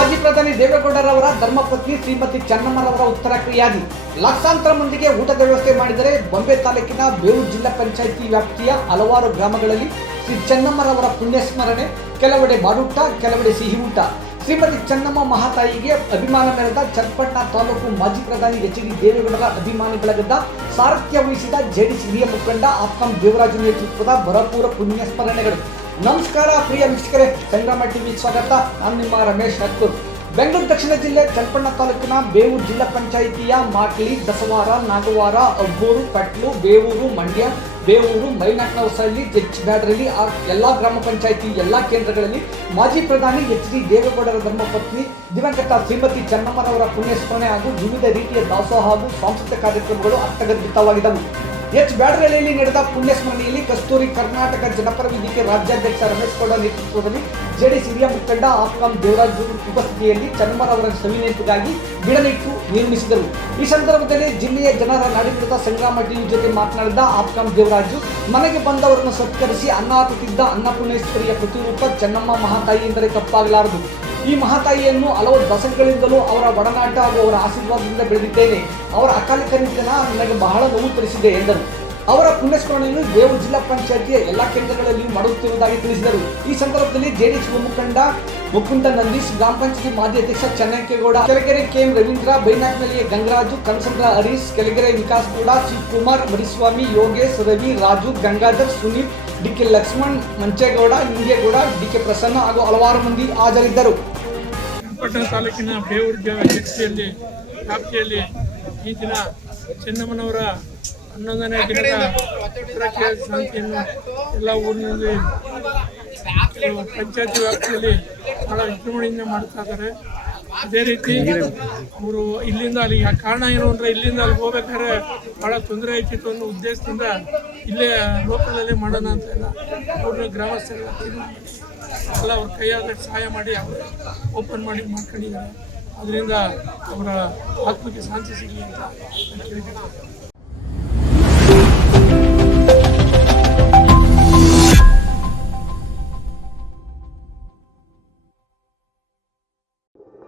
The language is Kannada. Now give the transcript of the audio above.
ಮಾಜಿ ಪ್ರಧಾನಿ ದೇವೇಗೌಡರವರ ಧರ್ಮಪತ್ನಿ ಶ್ರೀಮತಿ ಚೆನ್ನಮ್ಮರವರ ಉತ್ತರ ಕ್ರಿಯಾದಿ ಲಕ್ಷಾಂತರ ಮಂದಿಗೆ ಊಟದ ವ್ಯವಸ್ಥೆ ಮಾಡಿದರೆ ಬೊಂಬೆ ತಾಲೂಕಿನ ಬೇವು ಜಿಲ್ಲಾ ಪಂಚಾಯಿತಿ ವ್ಯಾಪ್ತಿಯ ಹಲವಾರು ಗ್ರಾಮಗಳಲ್ಲಿ ಶ್ರೀ ಚೆನ್ನಮ್ಮರವರ ಪುಣ್ಯಸ್ಮರಣೆ, ಕೆಲವೆಡೆ ಬಾಡೂಟ, ಕೆಲವೆಡೆ ಸಿಹಿ ಊಟ. ಶ್ರೀಮತಿ ಚೆನ್ನಮ್ಮ ಮಹಾತಾಯಿಗೆ ಅಭಿಮಾನ ಮೆರೆದ ಚನ್ನಪಟ್ಟಣ ತಾಲೂಕು ಮಾಜಿ ಪ್ರಧಾನಿ ಎಚ್ ಡಿ ದೇವೇಗೌಡರ ಅಭಿಮಾನಿ ಬಳಗದ ಸಾರಥ್ಯ ವಹಿಸಿದ ಜೆಡಿಎಸ್ ಹಿರಿಯ ಮುಖಂಡ ಆಪ್ಕಾಂ ದೇವರಾಜು ನೇತೃತ್ವದ ಭರಪೂರ ಪುಣ್ಯಸ್ಮರಣೆಗಳು. ನಮಸ್ಕಾರ ಪ್ರಿಯ ವೀಕ್ಷಕರೇ, ಸಂಗ್ರಾಮ ಟಿವಿ ಸ್ವಾಗತ. ನಾನು ನಿಮ್ಮ ರಮೇಶ್ ಹತ್ತೂರ್. ಬೆಂಗಳೂರು ದಕ್ಷಿಣ ಜಿಲ್ಲೆ ಚನ್ನಪಟ್ಟಣ ತಾಲೂಕಿನ ಬೇವು ಜಿಲ್ಲಾ ಪಂಚಾಯಿತಿಯ ಮಾಕ್ಲಿ, ದಸವಾರ, ನಾಗವಾರ, ಅಬ್ಬೂರು, ಕಟ್ಲು, ಬೇವೂರು, ಮಂಡ್ಯ, ಬೇವೂರು, ಮೈನಾಕ್ನವಸಹಳ್ಳಿ, ಬ್ಯಾಡ್ರಳ್ಳಿ ಎಲ್ಲಾ ಗ್ರಾಮ ಪಂಚಾಯಿತಿ ಎಲ್ಲಾ ಕೇಂದ್ರಗಳಲ್ಲಿ ಮಾಜಿ ಪ್ರಧಾನಿ ಎಚ್ ಡಿ ದೇವೇಗೌಡರ ಧರ್ಮಪತ್ನಿ ದಿವಂಗತ ಶ್ರೀಮತಿ ಚೆನ್ನಮ್ಮರವರ ಪುಣ್ಯಸ್ಮರಣೆ ಹಾಗೂ ವಿವಿಧ ರೀತಿಯ ದಾಸೋಹ ಹಾಗೂ ಸಾಂಸ್ಕೃತಿಕ ಕಾರ್ಯಕ್ರಮಗಳು ಅರ್ಥಗರ್ಭಿತವಾಗಿದ್ದವು. ಬ್ಯಾಡ್ರಳ್ಳಿಯಲ್ಲಿ ನಡೆದ ಪುಣ್ಯಸ್ಮರಣೆಯಲ್ಲಿ ಕಸ್ತೂರಿ ಕರ್ನಾಟಕ ಜನಪರ ವೇದಿಕೆ ರಾಜ್ಯಾಧ್ಯಕ್ಷ ರಮೇಶ್ ಗೌಡ ನೇತೃತ್ವದಲ್ಲಿ ಜೆಡಿಎಸ್ ಹಿರಿಯ ಮುಖಂಡ ಆಪ್ಕಾಂ ದೇವರಾಜು ಉಪಸ್ಥಿತಿಯಲ್ಲಿ ಚೆನ್ನಮ್ಮರವರ ಸವಿನೆನಪಿಗಾಗಿ ಗಿಡನೆಟ್ಟು ನಿರ್ಮಿಸಿದರು. ಈ ಸಂದರ್ಭದಲ್ಲಿ ಜಿಲ್ಲೆಯ ಜನರ ನಾಡಿಮಿಡಿತ ಸಂಗ್ರಾಮ ಟಿವಿ ಜೊತೆ ಮಾತನಾಡಿದ ಆಪ್ಕಾಂ ದೇವರಾಜು, ಮನೆಗೆ ಬಂದವರನ್ನು ಸತ್ಕರಿಸಿ ಅನ್ನ ಹಾಕುತ್ತಿದ್ದ ಅನ್ನಪೂರ್ಣೇಶ್ವರಿಯ ಪ್ರತಿರೂಪ ಚೆನ್ನಮ್ಮ ಮಹಾತಾಯಿ ಎಂದರೆ ತಪ್ಪಾಗಲಾರದು. ಈ ಮಹಾತಾಯಿಯನ್ನು ಹಲವು ದಶಕಗಳಿಂದಲೂ ಅವರ ಒಡನಾಟ ಹಾಗೂ ಅವರ ಆಶೀರ್ವಾದದಿಂದ ಬೆಳೆದಿದ್ದೇನೆ. ಅವರ ಅಕಾಲಿಕ ನಿಧನ ನನಗೆ ಬಹಳ ನೋವು ತರಿಸಿದೆ ಎಂದರು. ಅವರ ಪುಣ್ಯಸ್ಮರಣೆಯನ್ನು ಬೇವು ಜಿಲ್ಲಾ ಪಂಚಾಯಿತಿಯ ಎಲ್ಲಾ ಕೇಂದ್ರಗಳಲ್ಲಿ ಮಾಡುತ್ತಿರುವುದಾಗಿ ತಿಳಿಸಿದರು. ಈ ಸಂದರ್ಭದಲ್ಲಿ ಜೆಡಿಎಸ್ ಮುಖಂಡ ಮುಕುಂದ ನಂದೀಶ್, ಗ್ರಾಮ ಪಂಚಾಯತಿ ಮಾಜಿ ಅಧ್ಯಕ್ಷ ಚೆನ್ನಕೇಗೌಡ, ಕೆಳಗೆರೆ ಕೆಎಂ ರವೀಂದ್ರ, ಬೈನಾಕ್ನಳ್ಳಿಯ ಗಂಗರಾಜು, ಕನಸಂದ್ರ ಹರೀಶ್, ಕೆಳಗೆರೆ ವಿಕಾಸ್ ಗೌಡ, ಶಿವಕುಮಾರ್, ಮರಿಸ್ವಾಮಿ, ಯೋಗೇಶ್, ರವಿ, ರಾಜು, ಗಂಗಾಧರ್, ಸುನೀಲ್, ಡಿಕೆ ಲಕ್ಷ್ಮಣ್, ಮಂಚೇಗೌಡ, ನಿಂಗೇಗೌಡ, ಡಿಕೆ ಪ್ರಸನ್ನ ಹಾಗೂ ಹಲವಾರು ಮಂದಿ ಹಾಜರಿದ್ದರು. ಚನ್ನಪಟ್ಟಣ ತಾಲೂಕಿನ ಬೇವೂರು ವ್ಯಾಪ್ತಿಯಲ್ಲಿ ಈ ದಿನ ಚೆನ್ನಮ್ಮನವರ 11ನೇ ದಿನದ ಶಾಂತಿಯನ್ನು ಎಲ್ಲ ಊರಿನಲ್ಲಿ ಪಂಚಾಯತಿ ವ್ಯಾಪ್ತಿಯಲ್ಲಿ ಬಹಳ ವಿಜೃಂಭಣೆಯಿಂದ ಮಾಡ್ತಾ ಇದ್ದಾರೆ. ಅದೇ ರೀತಿ ಅವರು ಇಲ್ಲಿಂದ ಅಲ್ಲಿಗೆ ಕಾರಣ ಏನು ಅಂದರೆ ಇಲ್ಲಿಂದ ಅಲ್ಲಿ ಹೋಗ್ಬೇಕಾದ್ರೆ ಭಾಳ ತೊಂದರೆ ಆಯ್ತಿತ್ತು ಅನ್ನೋ ಉದ್ದೇಶದಿಂದ ಇಲ್ಲೇ ಲೋಕಲಲ್ಲೇ ಮಾಡೋಣ ಅಂತ ಎಲ್ಲ ಊರಿನ ಗ್ರಾಮಸ್ಥರೆಲ್ಲ ಎಲ್ಲ ಅವ್ರ ಕೈಯಾದ ಸಹಾಯ ಮಾಡಿ ಅವರು ಓಪನ್ ಮಾಡ್ಕೊಂಡಿದ್ದಾರೆ. ಅದರಿಂದ ಅವರ ಆತ್ಮಕ್ಕೆ ಶಾಂತಿ ಸಿಗಲಿ ಅಂತ ಕೇಳಿದ್ದಾರೆ.